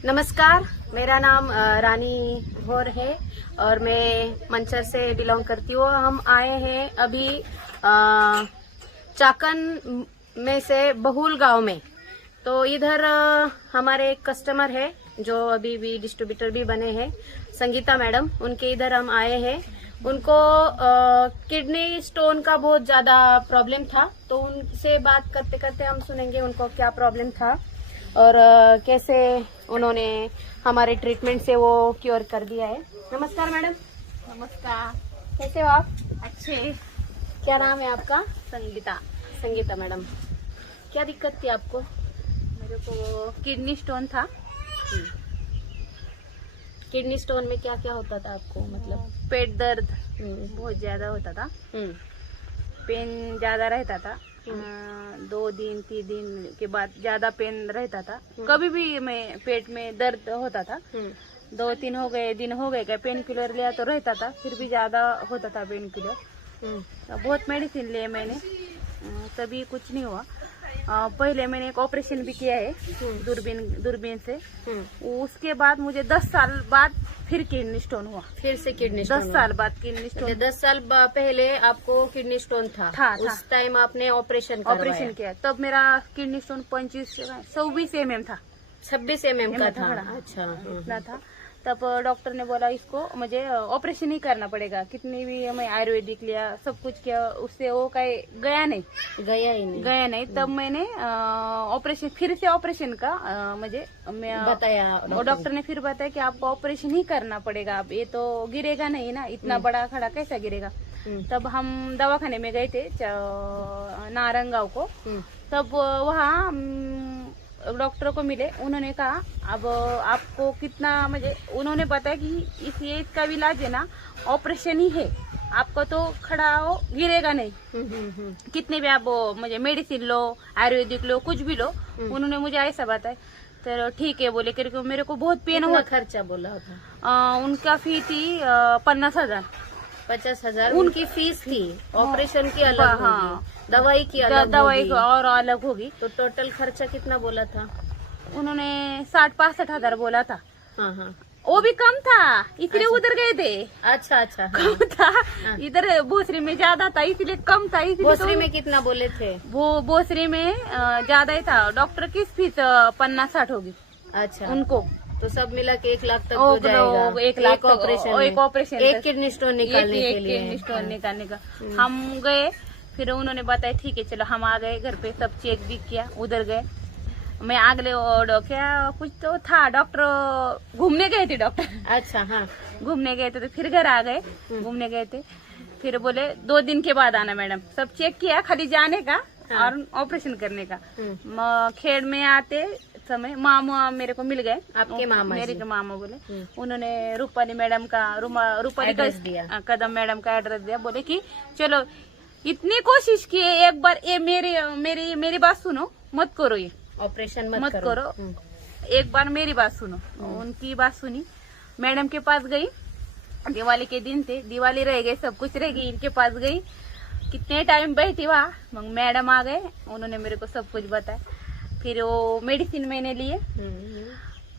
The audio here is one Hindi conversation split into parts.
नमस्कार, मेरा नाम रानी भोर है और मैं मंचर से बिलोंग करती हूँ। हम आए हैं अभी चाकन में से बहुल गांव में। तो इधर हमारे एक कस्टमर है जो अभी भी डिस्ट्रीब्यूटर भी बने हैं, संगीता मैडम। उनके इधर हम आए हैं। उनको किडनी स्टोन का बहुत ज्यादा प्रॉब्लम था, तो उनसे बात करते करते हम सुनेंगे उनको क्या प्रॉब्लम था और कैसे उन्होंने हमारे ट्रीटमेंट से वो क्योर कर दिया है। नमस्कार मैडम। नमस्कार। कैसे हो आप? अच्छे। क्या नाम है आपका? संगीता। संगीता मैडम, क्या दिक्कत थी आपको? मेरे को किडनी स्टोन था। किडनी स्टोन में क्या क्या होता था आपको? मतलब पेट दर्द बहुत ज्यादा होता था, पेन ज्यादा रहता था। 2 दिन 3 दिन के बाद ज्यादा पेन रहता था। कभी भी मैं पेट में दर्द होता था। 2-3 दिन हो गए क्या पेन किलर लिया तो रहता था, फिर भी ज्यादा होता था पेन किलर। बहुत मेडिसिन लिए मैंने, तभी कुछ नहीं हुआ। पहले मैंने एक ऑपरेशन भी किया है दूरबीन से। उसके बाद मुझे 10 साल बाद फिर किडनी स्टोन हुआ। फिर से किडनी स्टोन? 10 साल बाद किडनी स्टोन। 10 साल पहले आपको किडनी स्टोन था। उस टाइम आपने ऑपरेशन किया, तब मेरा किडनी स्टोन 26 mm था। 26 mm का था। अच्छा, इतना था। तब डॉक्टर ने बोला इसको मुझे ऑपरेशन ही करना पड़ेगा। कितनी भी मैं आयुर्वेदिक लिया, सब कुछ किया, उससे वो कहीं गया नहीं। तब मैंने फिर से ऑपरेशन का मुझे बताया। डॉक्टर ने फिर बताया कि आपको ऑपरेशन ही करना पड़ेगा। अब ये तो गिरेगा नहीं ना, इतना बड़ा खड़ा कैसा गिरेगा। तब हम दवाखाने में गए थे नारंगांव को। तब वहाँ डॉक्टर को मिले। उन्होंने कहा अब आपको कितना मुझे उन्होंने बताया कि इसका इलाज है ना ऑपरेशन ही है, आपको तो खड़ा हो गिरेगा नहीं। कितने भी आप मुझे मेडिसिन लो, आयुर्वेदिक लो, कुछ भी लो। उन्होंने मुझे ऐसा बताया। तो ठीक है बोले, क्योंकि मेरे को बहुत पेन हुआ। खर्चा बोला था? उनका फी थी 50,000। 50,000 उनकी फीस थी। ऑपरेशन की अलग होगी, दवाई की अलग होगी। और अलग होगी। तो टोटल खर्चा कितना बोला था? उन्होंने 60-65,000 बोला था। हाँ। वो भी कम था, इसलिए उधर गए थे। अच्छा। कम था। इधर भोसरी में ज्यादा था, इसलिए कम था। भोसरी में कितना बोले थे? वो भोसरी में ज्यादा ही था। डॉक्टर की फीस 50-60 होगी। अच्छा, उनको तो सब मिला के 1 लाख तक हो जाएगा। 1 लाख ऑपरेशन, एक किडनी स्टोन निकालने के लिए। किडनी स्टोन निकालने का हम गए। फिर उन्होंने बताया ठीक है चलो। हम आ गए घर पे, सब चेक भी किया। उधर गए, मैं अगले क्या कुछ तो था, डॉक्टर घूमने गए थे डॉक्टर। अच्छा, हाँ। घूमने गए थे तो फिर घर आ गए। घूमने गए थे, फिर बोले 2 दिन के बाद आना मैडम। सब चेक किया, खाली जाने का और ऑपरेशन करने का। खेड़ में आते समय मामा मेरे को मिल गए। आपके मामा? मेरे के मामा बोले। उन्होंने रूपाली मैडम का कदम मैडम का एड्रेस दिया। बोले कि चलो इतनी कोशिश की, एक बार ये मेरी बात सुनो, मत करो ये ऑपरेशन मत करो। एक बार मेरी बात सुनो। उनकी बात सुनी, मैडम के पास गई। दिवाली के दिन थे, दिवाली रह गई, सब कुछ रह गई। इनके पास गई, कितने टाइम बैठी वहाँ। मगर मैडम आ गए, उन्होंने मेरे को सब कुछ बताया। फिर वो मेडिसिन मैंने लिए।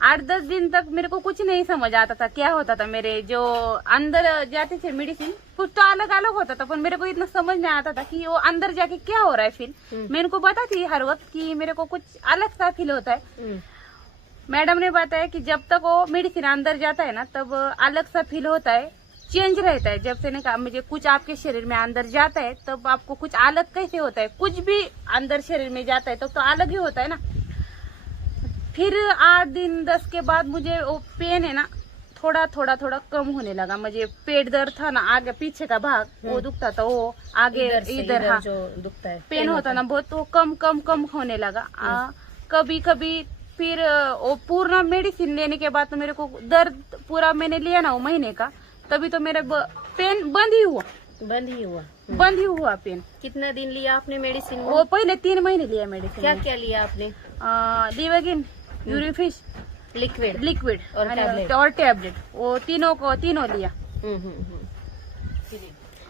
8-10 दिन तक मेरे को कुछ नहीं समझ आता था क्या होता था। मेरे जो अंदर जाते थे मेडिसिन, कुछ तो अलग अलग होता था, पर मेरे को इतना समझ नहीं आता था कि वो अंदर जाके क्या हो रहा है। फिर मैं इनको बताती हर वक्त कि मेरे को कुछ अलग सा फील होता है। मैडम ने बताया कि जब तक वो मेडिसिन अंदर जाता है ना, तब अलग सा फील होता है, चेंज रहता है। जब से ने कहा मुझे कुछ आपके शरीर में अंदर जाता है, तब आपको कुछ अलग कैसे होता है। कुछ भी अंदर शरीर में जाता है तब तो अलग ही होता है ना। फिर 8 दिन 10 के बाद मुझे वो पेन है ना थोड़ा कम होने लगा। मुझे पेट दर्द था ना, आगे पीछे का भाग वो दुखता था, वो आगे इधर हाँ जो दुखता है, पेन होता ना बहुत, तो कम होने लगा। कभी फिर वो पूर्ण मेडिसिन लेने के बाद तो मेरे को दर्द पूरा मैंने लिया ना वो महीने का, तभी तो मेरा पेन बंद ही हुआ पेन। कितना दिन लिया आपने मेडिसिन? वो पहले 3 महीने लिया मेडिसिन। क्या लिया आपने? लिवेगिन, यूरिफिश, लिक्विड और टैबलेट, वो तीनों लिया।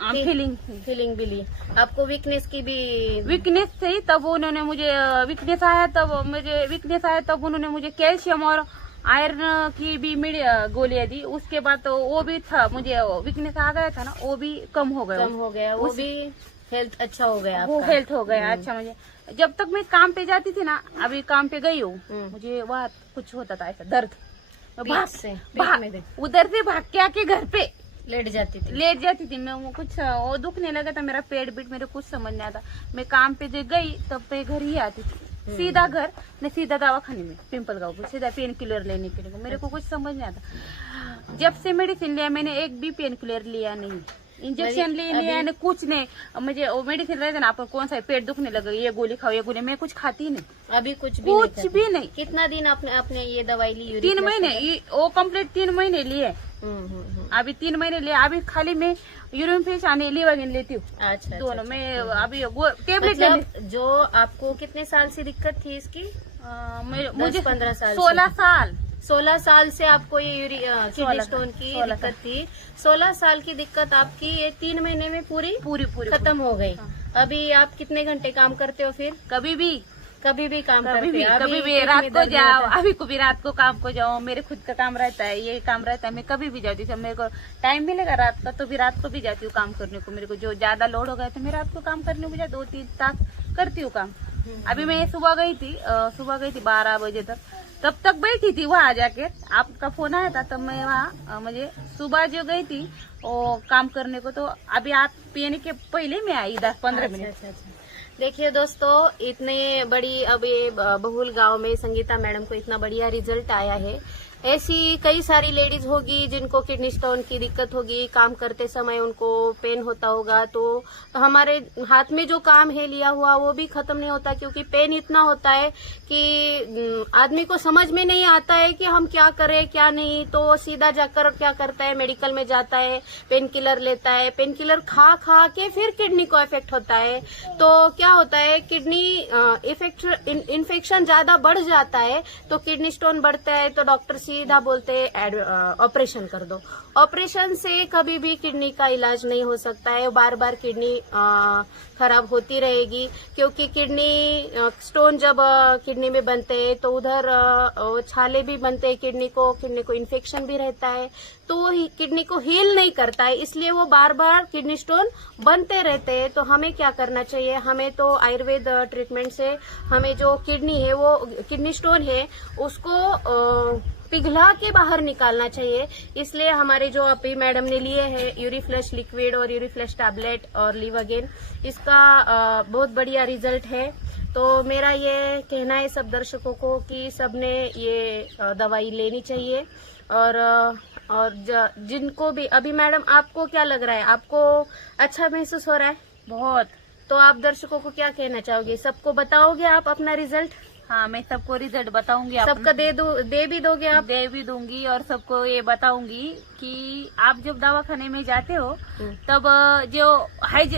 फीलिंग भी ली। आपको वीकनेस की भी? वीकनेस थी, तब उन्होंने मुझे वीकनेस आया, तब उन्होंने मुझे कैल्शियम और आयरन की भी गोलियां दी। उसके बाद तो वो भी था, मुझे वीकनेस आ गया था ना, वो भी कम हो गया। वो भी हेल्थ अच्छा हो गया वो आपका। हेल्थ हो गया अच्छा। मुझे जब तक मैं काम पे जाती थी ना, अभी काम पे गई हूँ, मुझे वहाँ कुछ होता था ऐसा दर्द, उधर से भाग के आके घर पे लेट जाती थी मैं। वो कुछ वो दुखने लगा था मेरा पेट बीट, मेरे कुछ समझ नहीं आता। मैं काम पे जो गई तब पे घर ही आती थी, सीधा घर न सीधा दवाखाने में पिंपल गाँव को, सीधा पेन किलर लेने के लिए। मेरे को कुछ समझ नहीं आता। जब से मेडिसिन लिया मैंने एक भी पेन किलर लिया नहीं, इंजेक्शन ले लिया नहीं, कुछ नहीं। मुझे वो मेडिसिन रहता ना, आपको कौन सा पेट दुखने लगा ये गोली खाओ, ये गोली, मैं कुछ खाती नहीं अभी, कुछ भी नहीं। कितना दिन आपने ये दवाई ली? 3 महीने। वो कम्प्लीट 3 महीने लिए। अभी 3 महीने लिए। अभी खाली मैं यूरिन फेस आने लीवागिन लेती हूँ। अच्छा, दोनों में अभी वो टेबलेट। जो आपको कितने साल से दिक्कत थी इसकी? मुझे 15 साल, 16 साल से आपको ये किडनी स्टोन की दिक्कत थी। 16 साल की दिक्कत आपकी ये 3 महीने में पूरी खत्म हो गई। अभी आप कितने घंटे काम करते हो फिर? कभी भी काम करते हो? कभी भी रात को जाओ, अभी को भी रात को काम को जाओ, मेरे खुद का काम रहता है, ये काम रहता है, मैं कभी भी जाती हूँ। मेरे को टाइम मिलेगा रात का तो भी रात को भी जाती हूँ काम करने को। मेरे को जो ज्यादा लोड हो गया तो मैं रात को काम करने को 2-3 तास करती हूँ काम। अभी मैं सुबह गई थी 12 बजे तब तक बैठी थी वहाँ जाके, आपका फोन आया था तब मैं वहाँ मुझे सुबह जो गई थी वो काम करने को, तो अभी आप पीने के पहले मैं आई 10-15 मिनट। अच्छा। देखिए दोस्तों, इतने बड़ी अब ये बहुल गांव में संगीता मैडम को इतना बढ़िया रिजल्ट आया है। ऐसी कई सारी लेडीज होगी जिनको किडनी स्टोन की दिक्कत होगी, काम करते समय उनको पेन होता होगा, तो हमारे हाथ में जो काम है लिया हुआ वो भी खत्म नहीं होता, क्योंकि पेन इतना होता है कि आदमी को समझ में नहीं आता है कि हम क्या करें क्या नहीं। तो सीधा जाकर क्या करता है, मेडिकल में जाता है, पेन किलर लेता है, पेन किलर खा के फिर किडनी को इफेक्ट होता है। तो क्या होता है, किडनी इन्फेक्शन ज्यादा बढ़ जाता है, तो किडनी स्टोन बढ़ता है, तो डॉक्टर सीधा बोलते हैं ऑपरेशन कर दो। ऑपरेशन से कभी भी किडनी का इलाज नहीं हो सकता है, बार बार किडनी खराब होती रहेगी, क्योंकि किडनी स्टोन जब किडनी में बनते हैं तो उधर छाले भी बनते हैं, किडनी को इन्फेक्शन भी रहता है, तो वो किडनी को हील नहीं करता है, इसलिए वो बार बार किडनी स्टोन बनते रहते हैं। तो हमें क्या करना चाहिए, हमें तो आयुर्वेद ट्रीटमेंट से हमें जो किडनी है, वो किडनी स्टोन है, उसको पिघला के बाहर निकालना चाहिए। इसलिए हमारे जो अभी मैडम ने लिए हैं यूरीफ्लश लिक्विड और यूरीफ्लश टैबलेट और लिवागेन, इसका बहुत बढ़िया रिजल्ट है। तो मेरा ये कहना है सब दर्शकों को कि सबने ये दवाई लेनी चाहिए। और जिनको भी अभी, मैडम आपको क्या लग रहा है, आपको अच्छा महसूस हो रहा है? बहुत। तो आप दर्शकों को क्या कहना चाहोगे, सबको बताओगे आप अपना रिजल्ट? हाँ, मैं सबको रिजल्ट बताऊंगी। सबका दे भी दोगे आप? दे भी दूंगी, और सबको ये बताऊंगी कि आप जब दवाखाने में जाते हो तब जो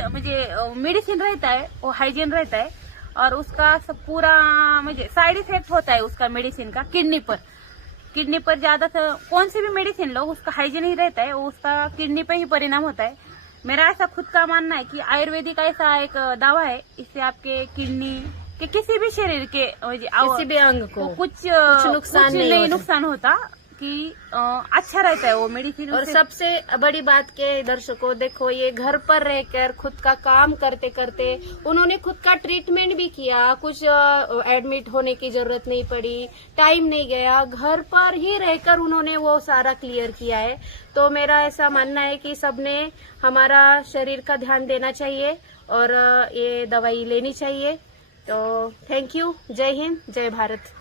मुझे मेडिसिन रहता है वो हाइजीन रहता है, और उसका सब पूरा मुझे साइड इफेक्ट होता है उसका मेडिसिन का किडनी पर ज्यादा कौन सी भी मेडिसिन लो उसका हाइजीन ही रहता है, वो उसका किडनी पे ही परिणाम होता है। मेरा ऐसा खुद का मानना है कि आयुर्वेदिक ऐसा एक दवा है, इससे आपके किडनी के किसी भी शरीर के किसी भी अंग को कुछ नुकसान होता, कि अच्छा रहता है वो मेडिसिन। और सबसे बड़ी बात के दर्शकों, देखो ये घर पर रहकर खुद का काम करते करते उन्होंने खुद का ट्रीटमेंट भी किया, कुछ एडमिट होने की जरूरत नहीं पड़ी, टाइम नहीं गया, घर पर ही रहकर उन्होंने वो सारा क्लियर किया है। तो मेरा ऐसा मानना है कि सबने हमारा शरीर का ध्यान देना चाहिए और ये दवाई लेनी चाहिए। तो थैंक यू, जय हिंद, जय भारत।